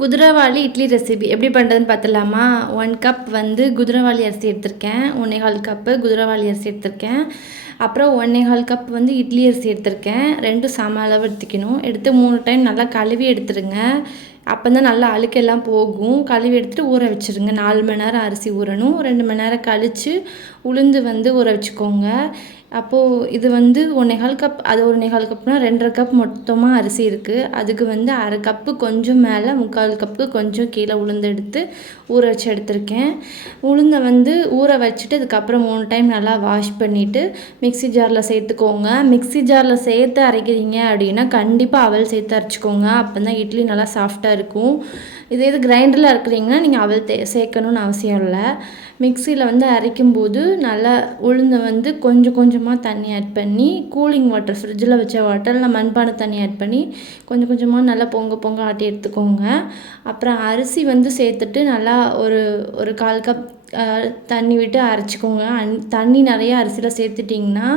குதிரைவாளி இட்லி ரெசிபி எப்படி பண்ணுறதுன்னு பார்த்துலாமா ஒன் கப் வந்து குதிரைவாளி அரிசி எடுத்திருக்கேன். ஒன்றே கால் கப்பு குதிரைவாளி அரிசி எடுத்திருக்கேன். அப்புறம் ஒன்றே கால் கப் வந்து இட்லி அரிசி எடுத்திருக்கேன். ரெண்டும் சம அளவு எடுத்துக்கணும். எடுத்து மூணு டைம் நல்லா கழுவி எடுத்துருங்க. அப்போ தான் நல்லா அழுக்கெல்லாம் போகும். கழுவி எடுத்துகிட்டு ஊற வச்சுருங்க. நாலு மணி நேரம் அரிசி ஊறணும். ரெண்டு மணி நேரம் கழித்து உளுந்து வந்து ஊற வச்சுக்கோங்க. அப்போது இது வந்து ஒன்றேகால் கப் அது ஒன்றேகால் கப்னா ரெண்டரை கப் மொத்தமாக அரிசி இருக்குது அதுக்கு வந்து அரை கப்பு கொஞ்சம் மேலே முக்கால் கப்பு கொஞ்சம் கீழே உளுந்து எடுத்து ஊற வச்சு எடுத்திருக்கேன். உளுந்தை வந்து ஊற வச்சுட்டு அதுக்கப்புறம் மூணு டைம் நல்லா வாஷ் பண்ணிவிட்டு மிக்ஸி ஜாரில் சேர்த்துக்கோங்க. மிக்ஸி ஜாரில் சேர்த்து அரைக்கிறீங்க அப்படின்னா கண்டிப்பாக அவல் சேர்த்து அரைச்சிக்கோங்க. அப்போ தான் இட்லி நல்லா சாஃப்டாக இருக்கும். இதே இது கிரைண்டரில் இருக்கிறீங்கன்னா நீங்கள் அவல் தே சேர்க்கணுன்னு அவசியம் இல்லை. மிக்சியில் வந்து அரைக்கும்போது நல்லா உளுந்தை வந்து கொஞ்சம் கொஞ்சமாக தண்ணி ஆட் பண்ணி கூலிங் வாட்டர் ஃப்ரிட்ஜில் வச்ச வாட்டர் இல்லை மண்பானை தண்ணி ஆட் பண்ணி கொஞ்சம் கொஞ்சமாக நல்லா பொங்க பொங்க ஆட்டி எடுத்துக்கோங்க. அப்புறம் அரிசி வந்து சேர்த்துட்டு நல்லா ஒரு ஒரு கால் கப் தண்ணி விட்டு அரைச்சிக்கோங்க. அன் தண்ணி நிறையா அரிசியில் சேர்த்துட்டிங்கன்னா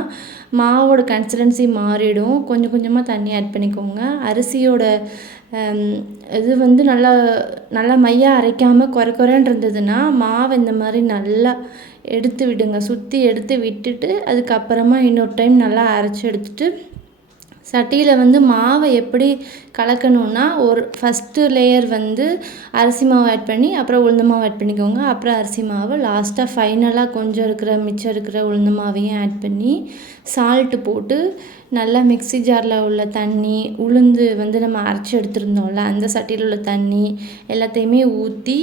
மாவோட கன்சிஸ்டன்சி மாறிடும். கொஞ்சம் கொஞ்சமாக தண்ணி ஆட் பண்ணிக்கோங்க. அரிசியோட இது வந்து நல்லா நல்லா மையாக அரைக்காமல் குறை குறைன்னு இருந்ததுன்னா மாவு இந்த மாதிரி நல்லா எடுத்து விடுங்க. சுற்றி எடுத்து விட்டுட்டு அதுக்கப்புறமா இன்னொரு டைம் நல்லா அரைச்சி எடுத்துட்டு சட்டியில் வந்து மாவை எப்படி கலக்கணுன்னா ஒரு ஃபஸ்ட்டு லேயர் வந்து அரிசி மாவு ஆட் பண்ணி அப்புறம் உளுந்து மாவு ஆட் பண்ணிக்கோங்க. அப்புறம் அரிசி மாவு லாஸ்ட்டாக ஃபைனலாக கொஞ்சம் இருக்கிற மிச்சம் இருக்கிற உளுந்து மாவையும் ஆட் பண்ணி சால்ட்டு போட்டு நல்லா மிக்ஸி ஜாரில் உள்ள தண்ணி உளுந்து வந்து நம்ம அரைச்சி எடுத்துருந்தோம்ல அந்த சட்டியில் உள்ள தண்ணி எல்லாத்தையுமே ஊற்றி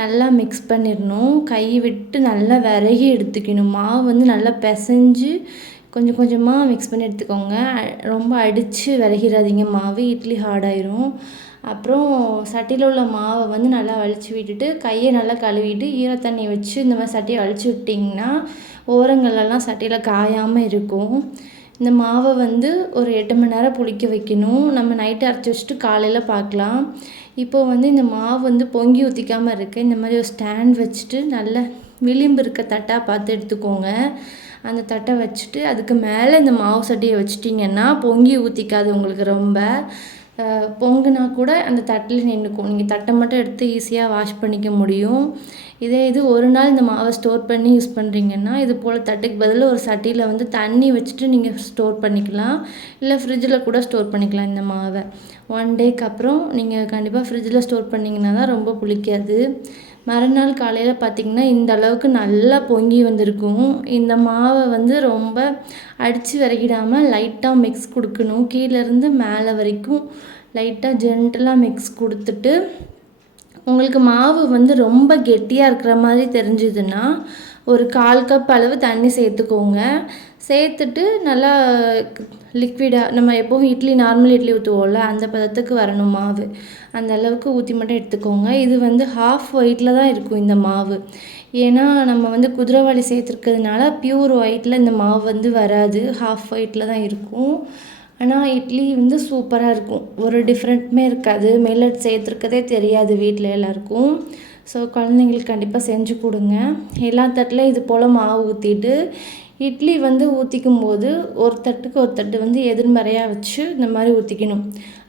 நல்லா மிக்ஸ் பண்ணிடணும். கை விட்டு நல்லா விரகி எடுத்துக்கணும். மாவு வந்து நல்லா பிசைஞ்சு கொஞ்சம் கொஞ்சமாக மிக்ஸ் பண்ணி எடுத்துக்கோங்க. ரொம்ப அடித்து விரகிடாதீங்க மாவு. இட்லி ஹார்டாயிரும் அப்புறம் சட்டியில் உள்ள மாவை வந்து நல்லா வலிச்சு விட்டுட்டு கையை நல்லா கழுவிட்டு ஈரத்தண்ணி வச்சு இந்த மாதிரி சட்டியை வலிச்சு விட்டிங்கன்னா ஓரங்கள்லாம் சட்டியில் காயாமல் இருக்கும். இந்த மாவை வந்து ஒரு எட்டு மணி நேரம் புளிக்க வைக்கணும். நம்ம நைட்டு அரைச்சி வச்சுட்டு காலையில் பார்க்கலாம். இப்போது வந்து இந்த மாவு வந்து பொங்கி ஊற்றிக்காமல் இருக்குது இந்த மாதிரி ஒரு ஸ்டாண்ட் வச்சுட்டு நல்ல விளிம்பு இருக்க தட்டாக பார்த்து எடுத்துக்கோங்க. அந்த தட்டை வச்சுட்டு அதுக்கு மேலே இந்த மாவு சட்டியை வச்சிட்டிங்கன்னா பொங்கி ஊற்றிக்காது உங்களுக்கு ரொம்ப. பொங்குனா கூட அந்த தட்டில் நின்றுக்கும் நீங்கள் தட்டை மட்டும் எடுத்து ஈஸியாக வாஷ் பண்ணிக்க முடியும். இதே இது ஒரு நாள் இந்த மாவை ஸ்டோர் பண்ணி யூஸ் பண்ணுறீங்கன்னா இது போல் தட்டுக்கு பதில் ஒரு சட்டியில் வந்து தண்ணி வச்சுட்டு நீங்கள் ஸ்டோர் பண்ணிக்கலாம். இல்லை ஃப்ரிட்ஜில் கூட ஸ்டோர் பண்ணிக்கலாம் இந்த மாவை. ஒன் டேக்கு அப்புறம் நீங்கள் கண்டிப்பாக ஃப்ரிட்ஜில் ஸ்டோர் பண்ணிங்கன்னா தான் ரொம்ப புளிக்காது. மறுநாள் காலையில் பார்த்திங்கன்னா இந்த அளவுக்கு நல்லா பொங்கி வந்திருக்கும். இந்த மாவை வந்து ரொம்ப அடித்து விரகிடாமல் லைட்டாக மிக்ஸ் கொடுக்கணும். கீழேருந்து மேலே வரைக்கும் லைட்டாக ஜென்டலாக மிக்ஸ் கொடுத்துட்டு உங்களுக்கு மாவு வந்து ரொம்ப கெட்டியாக இருக்கிற மாதிரி தெரிஞ்சுதுன்னா ஒரு கால் கப் அளவு தண்ணி சேர்த்துக்கோங்க. சேர்த்துட்டு நல்லா லிக்விடாக நம்ம எப்போவும் இட்லி நார்மல் இட்லி ஊற்றுவோம்ல அந்த பதத்துக்கு வரணும் மாவு. அந்த அளவுக்கு ஊற்றி மட்டும் எடுத்துக்கோங்க. இது வந்து ஹாஃப் ஒயிட்டில் தான் இருக்கும் இந்த மாவு. ஏன்னா நம்ம வந்து குதிரைவாளி சேர்த்துருக்கிறதுனால ப்யூர் ஒயிட்டில் இந்த மாவு வந்து வராது. ஹாஃப் ஒயிட்டில் தான் இருக்கும். ஆனால் இட்லி வந்து சூப்பராக இருக்கும். ஒரு டிஃப்ரெண்ட்டுமே இருக்காது. மில்லட் சேர்த்துருக்கதே தெரியாது வீட்டில் எல்லாருக்கும். ஸோ குழந்தைங்களுக்கு கண்டிப்பாக செஞ்சு கொடுங்க. எல்லா தட்டில் இது போல் மாவு ஊற்றிட்டு இட்லி வந்து ஊற்றிக்கும் போது ஒரு தட்டுக்கு ஒரு தட்டு வந்து எதிர்மறையாக வச்சு இந்த மாதிரி ஊற்றிக்கணும்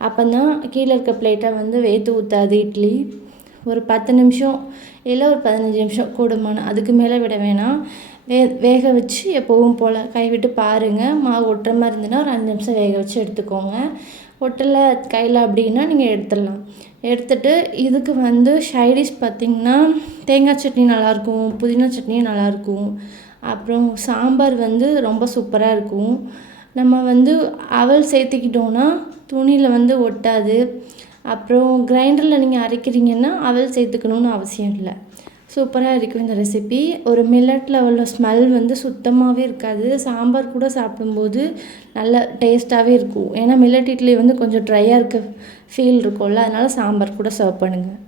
அப்போ தான் கீழே இருக்க பிளேட்டை வந்து வேத்து ஊற்றாது இட்லி. ஒரு பத்து நிமிஷம் இல்லை ஒரு பதினஞ்சு நிமிஷம் கூடுமான அதுக்கு மேலே விட வேணாம். வே வேக வச்சு எப்போவும் போல் கைவிட்டு பாருங்கள் மாவு ஒட்டுற மாதிரி இருந்ததுன்னா ஒரு அஞ்சு நிமிஷம் வேக வச்சு எடுத்துக்கோங்க. ஒட்டலை கையில் அப்படின்னா நீங்கள் எடுத்துடலாம். எடுத்துட்டு இதுக்கு வந்து ஷைடிஷ் பார்த்திங்கன்னா தேங்காய் சட்னி நல்லாயிருக்கும் புதினா சட்னி நல்லாயிருக்கும் அப்புறம் சாம்பார் வந்து ரொம்ப சூப்பராக இருக்கும். நம்ம வந்து அவல் சேர்த்துக்கிட்டோன்னா துணியில் வந்து ஒட்டாது. அப்புறம் கிரைண்டரில் நீங்கள் அரைக்கிறீங்கன்னா அவல் சேர்த்துக்கணுன்னு அவசியம் இல்லை. சூப்பராக இருக்கும் இந்த ரெசிபி ஒரு மில்லட்டில் உள்ள ஸ்மெல் வந்து சுத்தமாகவே இருக்காது. சாம்பார் கூட சாப்பிடும்போது நல்ல டேஸ்ட்டாகவே இருக்கும். ஏன்னா மில்லட் இட்லி வந்து கொஞ்சம் ட்ரையாக இருக்க ஃபீல் இருக்கும்ல. அதனால் சாம்பார் கூட சர்வ் பண்ணுங்கள்